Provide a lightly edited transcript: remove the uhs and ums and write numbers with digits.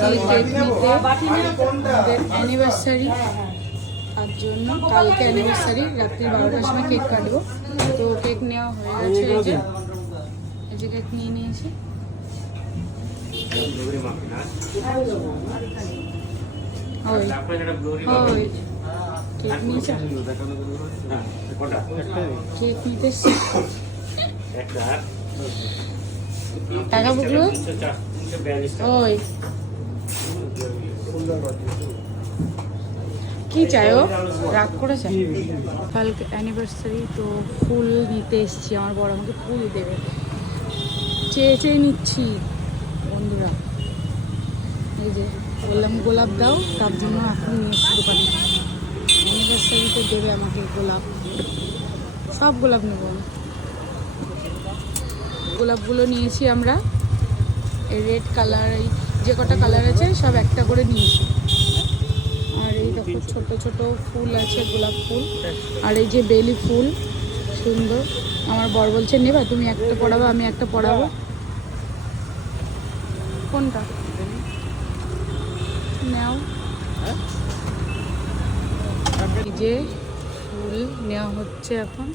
এসেছি কেক নিতে, আমাদের অ্যানিভার্সারি, তার জন্য কালকে অ্যানিভার্সারি, রাত্রি 12টার সময় কেক কাটবো। তো কেক নেওয়া হয়ে গেছে, এই যে কেক নিয়ে নিয়েছি। কেক নিয়েছে, কেক নিতে টাকা বুকলো। ওই কি চাই, ও রাগ করেছে। কালকে অ্যানিভার্সারি, তো ফুল নিতে এসছি। আমার বড় আমাকে ফুল দেবে, চেয়ে চেয়ে নিচ্ছি বন্ধুরা। এই যে বললাম গোলাপ দাও, তার জন্য এখন নিয়ে এসছি দোকানে। অ্যানিভার্সারিতে দেবে আমাকে গোলাপ, সব গোলাপ নেব। গোলাপগুলো নিয়েছি আমরা, এই রেড কালার, এই যে কটা কালার আছে সব একটা করে নিয়েছি। আর এই দেখো ছোট ছোট ফুল আছে, গোলাপ ফুল, আর এই যে বেলি ফুল সুন্দর। আমার বর বলছে নেবা তুমি, একটা পড়াবো আমি একটা পড়াবো। কোনটা নাও। এই যে ফুল নেওয়া হচ্ছে এখন।